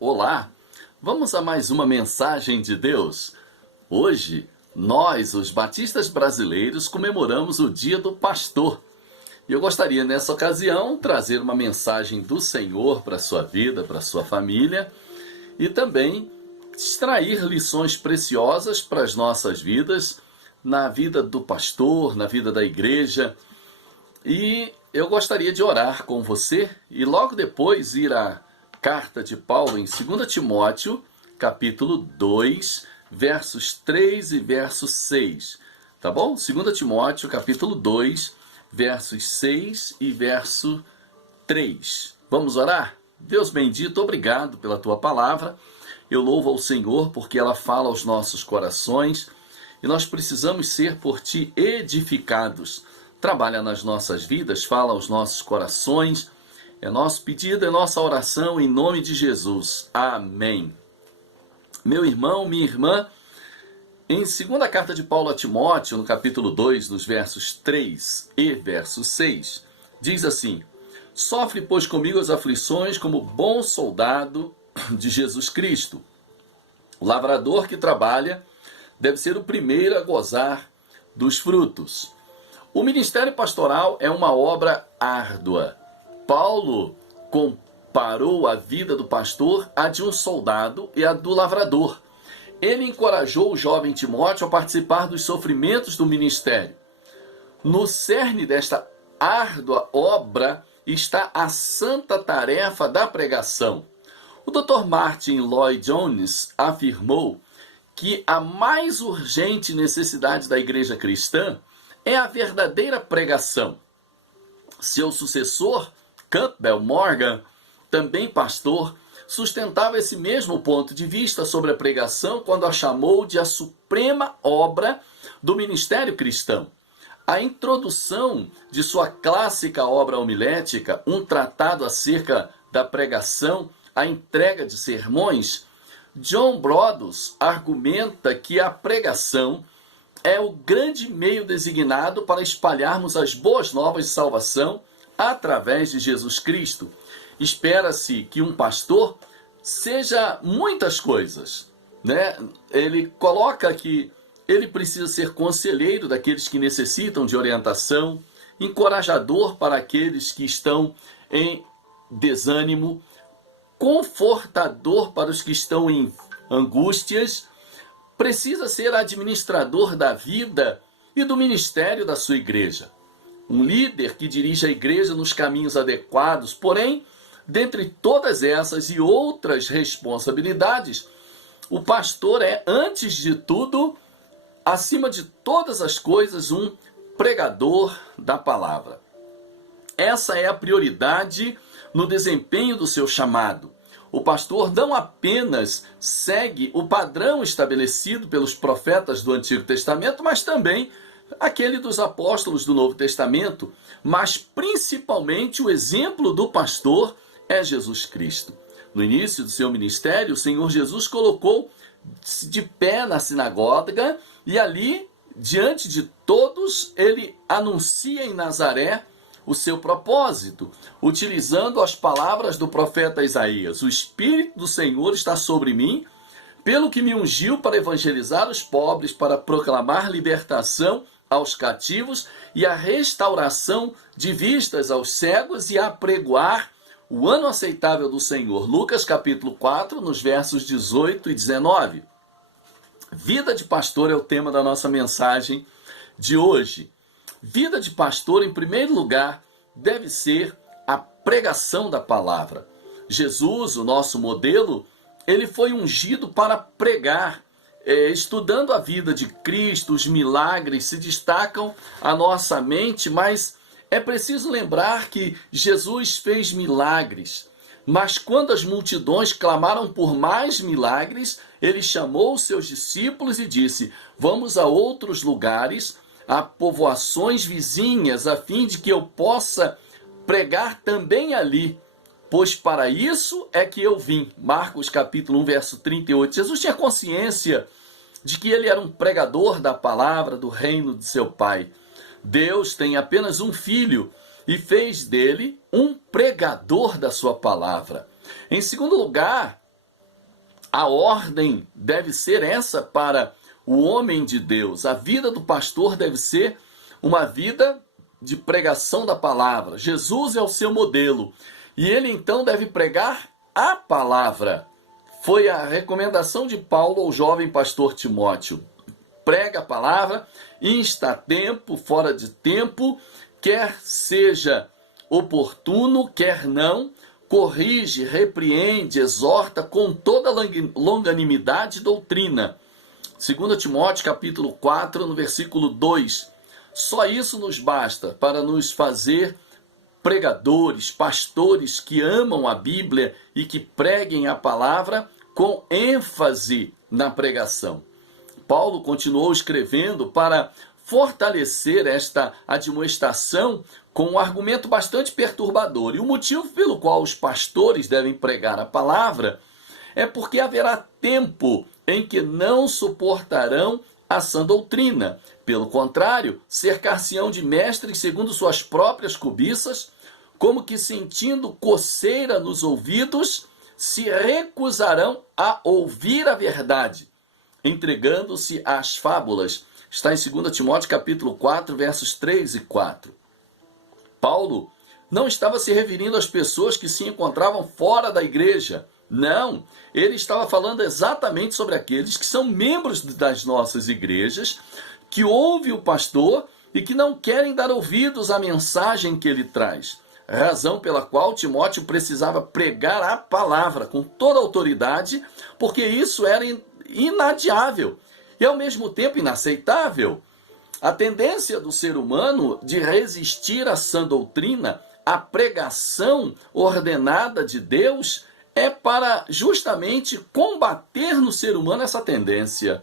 Olá, vamos a mais uma mensagem de Deus. Hoje, nós, os batistas brasileiros, comemoramos o Dia do Pastor. E eu gostaria, nessa ocasião, trazer uma mensagem do Senhor para a sua vida, para a sua família e também extrair lições preciosas para as nossas vidas, na vida do pastor, na vida da igreja. E eu gostaria de orar com você e logo depois ir à carta de Paulo em 2 Timóteo, capítulo 2, versos 3 e verso 6. Tá bom? 2 Timóteo, capítulo 2, versos 6 e verso 3. Vamos orar? Deus bendito, obrigado pela tua palavra. Eu louvo ao Senhor porque ela fala aos nossos corações e nós precisamos ser por ti edificados. Trabalha nas nossas vidas, fala aos nossos corações. É nosso pedido, é nossa oração em nome de Jesus. Amém. Meu irmão, minha irmã, em segunda carta de Paulo a Timóteo, no capítulo 2, nos versos 3 e verso 6, diz assim: Sofre, pois, comigo as aflições como bom soldado de Jesus Cristo. O lavrador que trabalha deve ser o primeiro a gozar dos frutos. O ministério pastoral é uma obra árdua. Paulo comparou a vida do pastor à de um soldado e a do lavrador. Ele encorajou o jovem Timóteo a participar dos sofrimentos do ministério. No cerne desta árdua obra está a santa tarefa da pregação. O Dr. Martin Lloyd-Jones afirmou que a mais urgente necessidade da igreja cristã é a verdadeira pregação. Seu sucessor, Campbell Morgan, também pastor, sustentava esse mesmo ponto de vista sobre a pregação quando a chamou de a suprema obra do ministério cristão. A introdução de sua clássica obra homilética, um tratado acerca da pregação, a entrega de sermões, John Broadus argumenta que a pregação é o grande meio designado para espalharmos as boas novas de salvação através de Jesus Cristo. Espera-se que um pastor seja muitas coisas, né? Ele coloca que ele precisa ser conselheiro daqueles que necessitam de orientação, encorajador para aqueles que estão em desânimo, confortador para os que estão em angústias, precisa ser administrador da vida e do ministério da sua igreja. Um líder que dirige a igreja nos caminhos adequados, porém, dentre todas essas e outras responsabilidades, o pastor é, antes de tudo, acima de todas as coisas, um pregador da palavra. Essa é a prioridade no desempenho do seu chamado. O pastor não apenas segue o padrão estabelecido pelos profetas do Antigo Testamento, mas também aquele dos apóstolos do Novo Testamento, mas principalmente o exemplo do pastor é Jesus Cristo. No início do seu ministério, o Senhor Jesus colocou de pé na sinagoga e ali, diante de todos, ele anuncia em Nazaré o seu propósito, utilizando as palavras do profeta Isaías: O Espírito do Senhor está sobre mim, pelo que me ungiu para evangelizar os pobres, para proclamar libertação aos cativos e a restauração de vistas aos cegos e a apregoar o ano aceitável do Senhor. Lucas capítulo 4, nos versos 18 e 19. Vida de pastor é o tema da nossa mensagem de hoje. Vida de pastor, em primeiro lugar, deve ser a pregação da palavra. Jesus, o nosso modelo, ele foi ungido para pregar. Estudando a vida de Cristo, os milagres se destacam à nossa mente, mas é preciso lembrar que Jesus fez milagres. Mas quando as multidões clamaram por mais milagres, ele chamou os seus discípulos e disse: Vamos a outros lugares, a povoações vizinhas, a fim de que eu possa pregar também ali, pois para isso é que eu vim. Marcos capítulo 1, verso 38. Jesus tinha consciência de que ele era um pregador da palavra do reino de seu Pai. Deus tem apenas um filho e fez dele um pregador da sua palavra. Em segundo lugar, A ordem deve ser essa para o homem de Deus. A vida do pastor deve ser uma vida de pregação da palavra. Jesus é o seu modelo. E ele então deve pregar a palavra. Foi a recomendação de Paulo ao jovem pastor Timóteo. Prega a palavra, insta a tempo, fora de tempo, quer seja oportuno, quer não, corrige, repreende, exorta com toda longanimidade e doutrina. 2 Timóteo capítulo 4, no versículo 2. Só isso nos basta para nos fazer pregadores, pastores que amam a Bíblia e que preguem a palavra com ênfase na pregação. Paulo continuou escrevendo para fortalecer esta admoestação com um argumento bastante perturbador. E o motivo pelo qual os pastores devem pregar a palavra é porque haverá tempo em que não suportarão a sã doutrina. Pelo contrário, cercar-se-ão de mestres segundo suas próprias cobiças, como que sentindo coceira nos ouvidos, se recusarão a ouvir a verdade, entregando-se às fábulas. Está em 2 Timóteo capítulo 4, versos 3 e 4. Paulo não estava se referindo às pessoas que se encontravam fora da igreja. Não, ele estava falando exatamente sobre aqueles que são membros das nossas igrejas, que ouvem o pastor e que não querem dar ouvidos à mensagem que ele traz. Razão pela qual Timóteo precisava pregar a palavra com toda a autoridade, porque isso era inadiável e ao mesmo tempo inaceitável. A tendência do ser humano de resistir à sã doutrina, à pregação ordenada de Deus, é para justamente combater no ser humano essa tendência.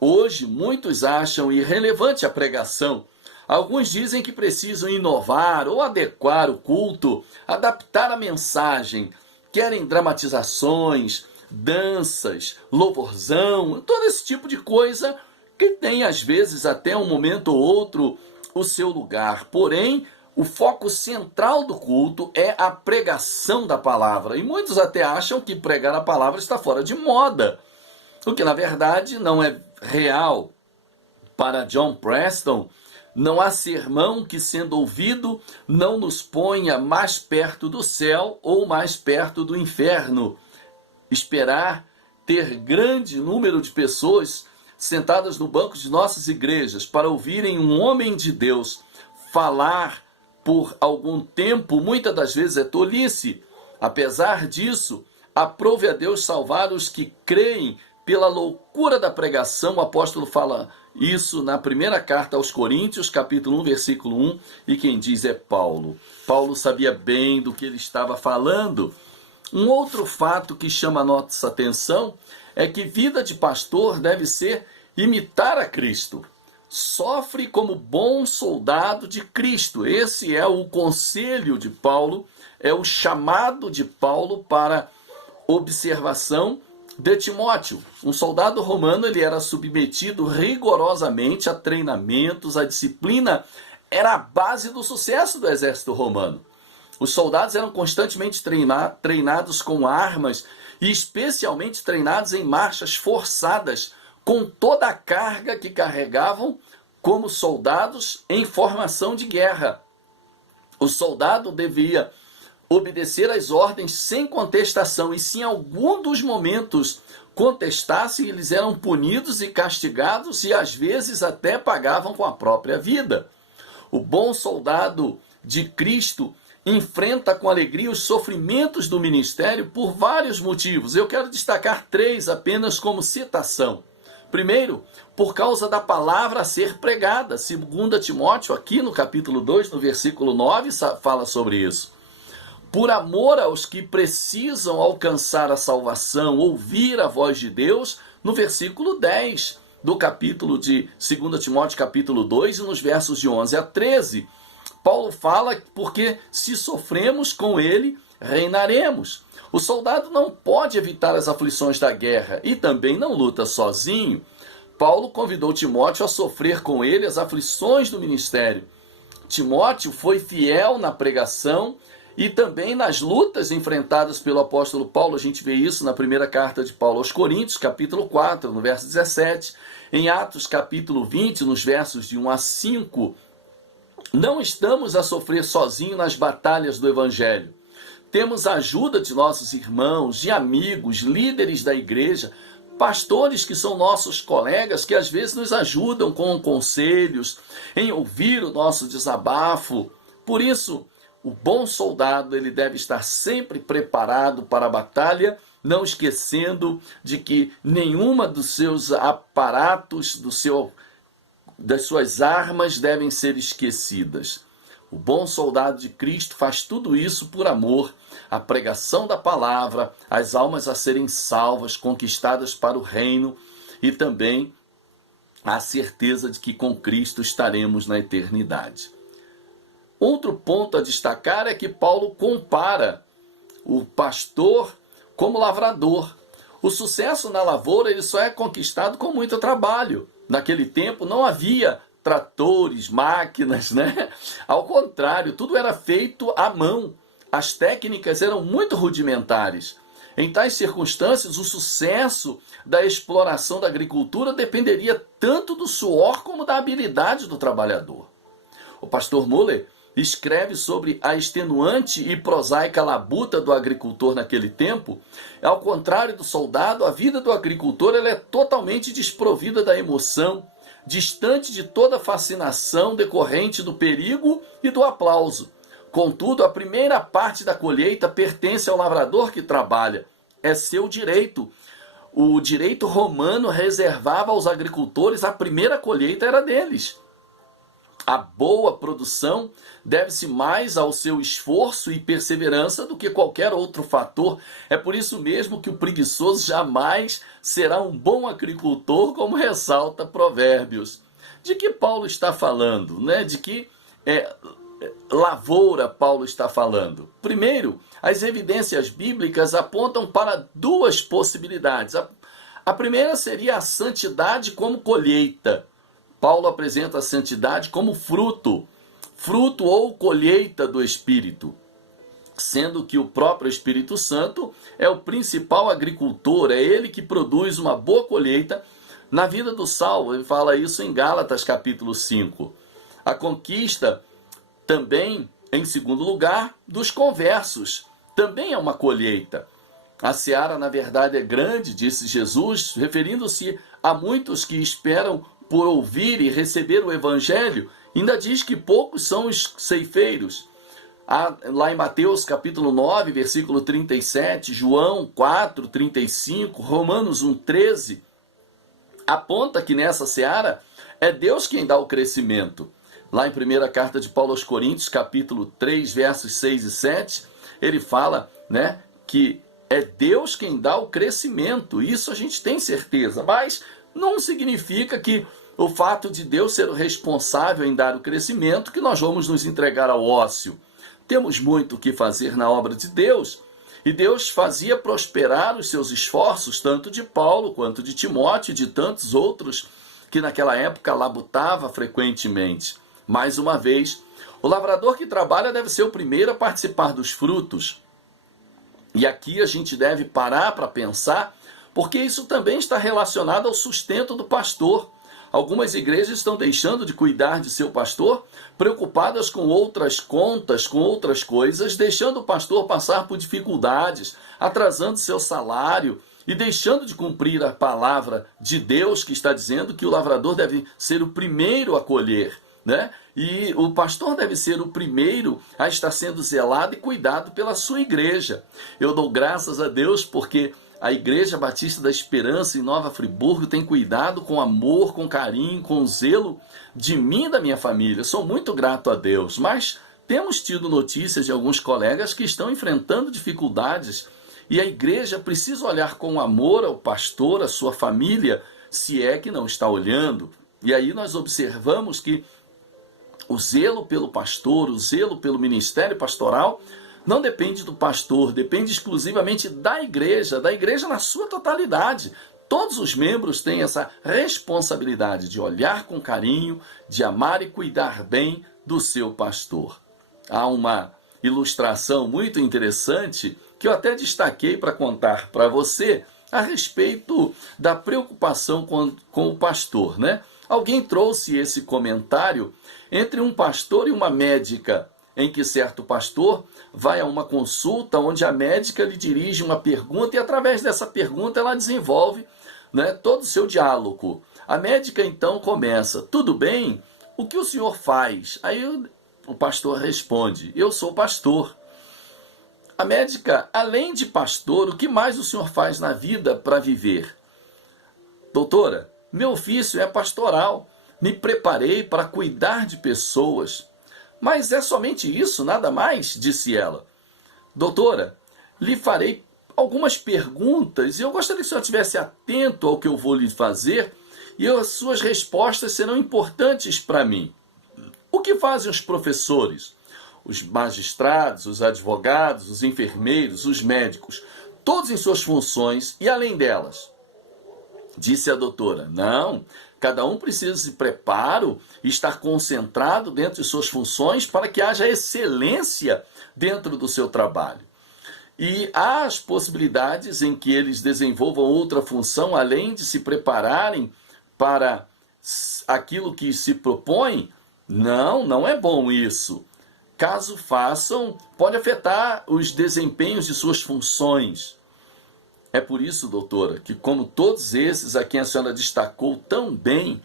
Hoje, muitos acham irrelevante a pregação. Alguns dizem que precisam inovar ou adequar o culto, adaptar a mensagem. Querem dramatizações, danças, louvorzão, todo esse tipo de coisa que tem, às vezes, até um momento ou outro, o seu lugar. Porém, o foco central do culto é a pregação da palavra. E muitos até acham que pregar a palavra está fora de moda, o que, na verdade, não é real. Para John Preston, não há sermão que, sendo ouvido, não nos ponha mais perto do céu ou mais perto do inferno. Esperar ter grande número de pessoas sentadas no banco de nossas igrejas para ouvirem um homem de Deus falar por algum tempo, muitas das vezes é tolice. Apesar disso, aprove a Deus salvar os que creem pela loucura da pregação. O apóstolo fala isso na primeira carta aos Coríntios, capítulo 1, versículo 1, e quem diz é Paulo. Paulo sabia bem do que ele estava falando. Um outro fato que chama a nossa atenção é que vida de pastor deve ser imitar a Cristo. Sofre como bom soldado de Cristo. Esse é o conselho de Paulo, é o chamado de Paulo para observação de Timóteo. Um soldado romano, ele era submetido rigorosamente a treinamentos, a disciplina era a base do sucesso do exército romano. Os soldados eram constantemente treinados com armas e especialmente treinados em marchas forçadas, com toda a carga que carregavam como soldados em formação de guerra. O soldado devia obedecer às ordens sem contestação, e se em algum dos momentos contestassem, eles eram punidos e castigados e às vezes até pagavam com a própria vida. O bom soldado de Cristo enfrenta com alegria os sofrimentos do ministério por vários motivos. Eu quero destacar 3 apenas como citação. Primeiro, por causa da palavra a ser pregada. 2 Timóteo, aqui no capítulo 2, no versículo 9, fala sobre isso. Por amor aos que precisam alcançar a salvação, ouvir a voz de Deus, no versículo 10 do capítulo de 2 Timóteo, capítulo 2, e nos versos de 11 a 13. Paulo fala porque se sofremos com ele, reinaremos. O soldado não pode evitar as aflições da guerra e também não luta sozinho. Paulo convidou Timóteo a sofrer com ele as aflições do ministério. Timóteo foi fiel na pregação E também nas lutas enfrentadas pelo apóstolo Paulo, a gente vê isso na primeira carta de Paulo aos Coríntios, capítulo 4, no verso 17, em Atos, capítulo 20, nos versos de 1 a 5, não estamos a sofrer sozinhos nas batalhas do Evangelho. Temos a ajuda de nossos irmãos, de amigos, líderes da igreja, pastores que são nossos colegas, que às vezes nos ajudam com conselhos, em ouvir o nosso desabafo. Por isso, o bom soldado, ele deve estar sempre preparado para a batalha, não esquecendo de que nenhuma dos seus aparatos, das suas armas devem ser esquecidas. O bom soldado de Cristo faz tudo isso por amor, a pregação da palavra, as almas a serem salvas, conquistadas para o reino e também a certeza de que com Cristo estaremos na eternidade. Outro ponto a destacar é que Paulo compara o pastor como lavrador. O sucesso na lavoura ele só é conquistado com muito trabalho. Naquele tempo não havia tratores, máquinas, né? Ao contrário, tudo era feito à mão. As técnicas eram muito rudimentares. Em tais circunstâncias, o sucesso da exploração da agricultura dependeria tanto do suor como da habilidade do trabalhador. O pastor Müller escreve sobre a extenuante e prosaica labuta do agricultor naquele tempo. Ao contrário do soldado, a vida do agricultor ela é totalmente desprovida da emoção, distante de toda fascinação decorrente do perigo e do aplauso. Contudo, a primeira parte da colheita pertence ao lavrador que trabalha. É seu direito. O direito romano reservava aos agricultores a primeira colheita era deles. A boa produção deve-se mais ao seu esforço e perseverança do que qualquer outro fator. É por isso mesmo que o preguiçoso jamais será um bom agricultor, como ressalta Provérbios. De que Paulo está falando? Né? De que lavoura Paulo está falando? Primeiro, as evidências bíblicas apontam para duas possibilidades. A primeira seria a santidade como colheita. Paulo apresenta a santidade como fruto ou colheita do Espírito, sendo que o próprio Espírito Santo é o principal agricultor, é ele que produz uma boa colheita na vida do salvo. Ele fala isso em Gálatas capítulo 5. A conquista também, em segundo lugar, dos conversos, também é uma colheita. A seara, na verdade, é grande, disse Jesus, referindo-se a muitos que esperam por ouvir e receber o Evangelho. Ainda diz que poucos são os ceifeiros. Lá em Mateus capítulo 9, versículo 37, João 4, 35, Romanos 1, 13, aponta que nessa seara é Deus quem dá o crescimento. Lá em primeira carta de Paulo aos Coríntios, capítulo 3, versos 6 e 7, ele fala, né, que é Deus quem dá o crescimento. Isso a gente tem certeza, mas não significa que o fato de Deus ser o responsável em dar o crescimento, que nós vamos nos entregar ao ócio. Temos muito o que fazer na obra de Deus, e Deus fazia prosperar os seus esforços, tanto de Paulo quanto de Timóteo e de tantos outros que naquela época labutava frequentemente. Mais uma vez, o lavrador que trabalha deve ser o primeiro a participar dos frutos. E aqui a gente deve parar para pensar, porque isso também está relacionado ao sustento do pastor. Algumas igrejas estão deixando de cuidar de seu pastor, preocupadas com outras contas, com outras coisas, deixando o pastor passar por dificuldades, atrasando seu salário e deixando de cumprir a palavra de Deus, que está dizendo que o lavrador deve ser o primeiro a colher, né? E o pastor deve ser o primeiro a estar sendo zelado e cuidado pela sua igreja. Eu dou graças a Deus porque a Igreja Batista da Esperança em Nova Friburgo tem cuidado com amor, com carinho, com zelo de mim e da minha família. Sou muito grato a Deus, mas temos tido notícias de alguns colegas que estão enfrentando dificuldades e a igreja precisa olhar com amor ao pastor, à sua família, se é que não está olhando. E aí nós observamos que o zelo pelo pastor, o zelo pelo ministério pastoral, não depende do pastor, depende exclusivamente da igreja na sua totalidade. Todos os membros têm essa responsabilidade de olhar com carinho, de amar e cuidar bem do seu pastor. Há uma ilustração muito interessante que eu até destaquei para contar para você a respeito da preocupação com o pastor, né? Alguém trouxe esse comentário entre um pastor e uma médica, em que certo pastor vai a uma consulta onde a médica lhe dirige uma pergunta e através dessa pergunta ela desenvolve, né, todo o seu diálogo. A médica então começa: tudo bem? O que o senhor faz? Aí o pastor responde: eu sou pastor. A médica: além de pastor, o que mais o senhor faz na vida para viver? Doutora: meu ofício é pastoral. Me preparei para cuidar de pessoas. Mas é somente isso, nada mais? Disse ela. Doutora, lhe farei algumas perguntas e eu gostaria que o senhor estivesse atento ao que eu vou lhe fazer e as suas respostas serão importantes para mim. O que fazem os professores, os magistrados, os advogados, os enfermeiros, os médicos, todos em suas funções e além delas? Disse a doutora: não, cada um precisa de preparo e estar concentrado dentro de suas funções para que haja excelência dentro do seu trabalho. E há as possibilidades em que eles desenvolvam outra função além de se prepararem para aquilo que se propõe? Não, não é bom isso. Caso façam, pode afetar os desempenhos de suas funções. É por isso, doutora, que como todos esses a quem a senhora destacou tão bem,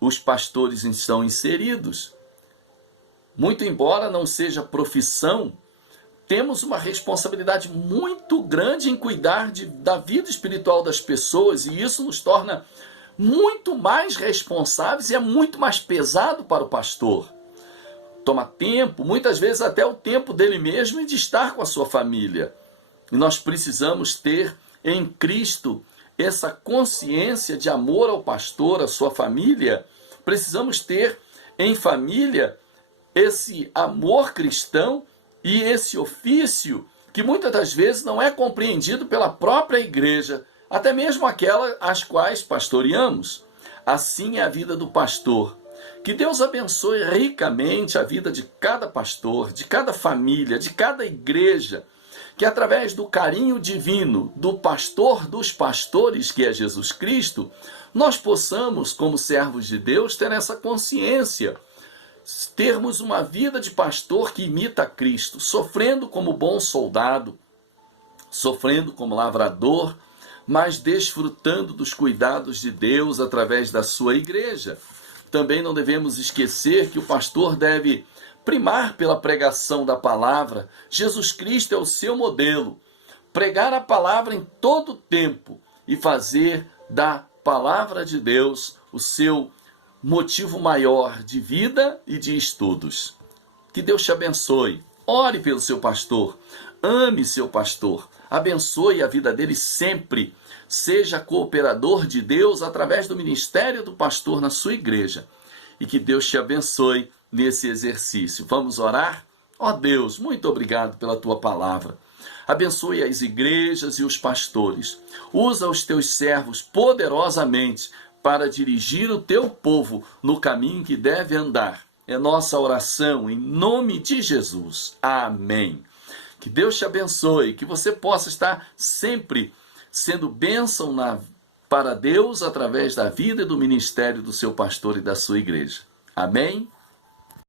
os pastores estão inseridos. Muito embora não seja profissão, temos uma responsabilidade muito grande em cuidar da vida espiritual das pessoas e isso nos torna muito mais responsáveis e é muito mais pesado para o pastor. Toma tempo, muitas vezes até o tempo dele mesmo e de estar com a sua família. E nós precisamos ter em Cristo essa consciência de amor ao pastor, à sua família. Precisamos ter em família esse amor cristão e esse ofício que muitas das vezes não é compreendido pela própria igreja, até mesmo aquela às quais pastoreamos. Assim é a vida do pastor. Que Deus abençoe ricamente a vida de cada pastor, de cada família, de cada igreja, que através do carinho divino do pastor dos pastores, que é Jesus Cristo, nós possamos, como servos de Deus, ter essa consciência, termos uma vida de pastor que imita a Cristo, sofrendo como bom soldado, sofrendo como lavrador, mas desfrutando dos cuidados de Deus através da sua igreja. Também não devemos esquecer que o pastor deve primar pela pregação da palavra. Jesus Cristo é o seu modelo. Pregar a palavra em todo o tempo e fazer da palavra de Deus o seu motivo maior de vida e de estudos. Que Deus te abençoe. Ore pelo seu pastor. Ame seu pastor. Abençoe a vida dele sempre. Seja cooperador de Deus através do ministério do pastor na sua igreja. E que Deus te abençoe nesse exercício. Vamos orar? Ó Deus, muito obrigado pela tua palavra. Abençoe as igrejas e os pastores. Usa os teus servos poderosamente para dirigir o teu povo no caminho que deve andar. É nossa oração em nome de Jesus. Amém. Que Deus te abençoe, que você possa estar sempre sendo bênção para Deus através da vida e do ministério do seu pastor e da sua igreja. Amém?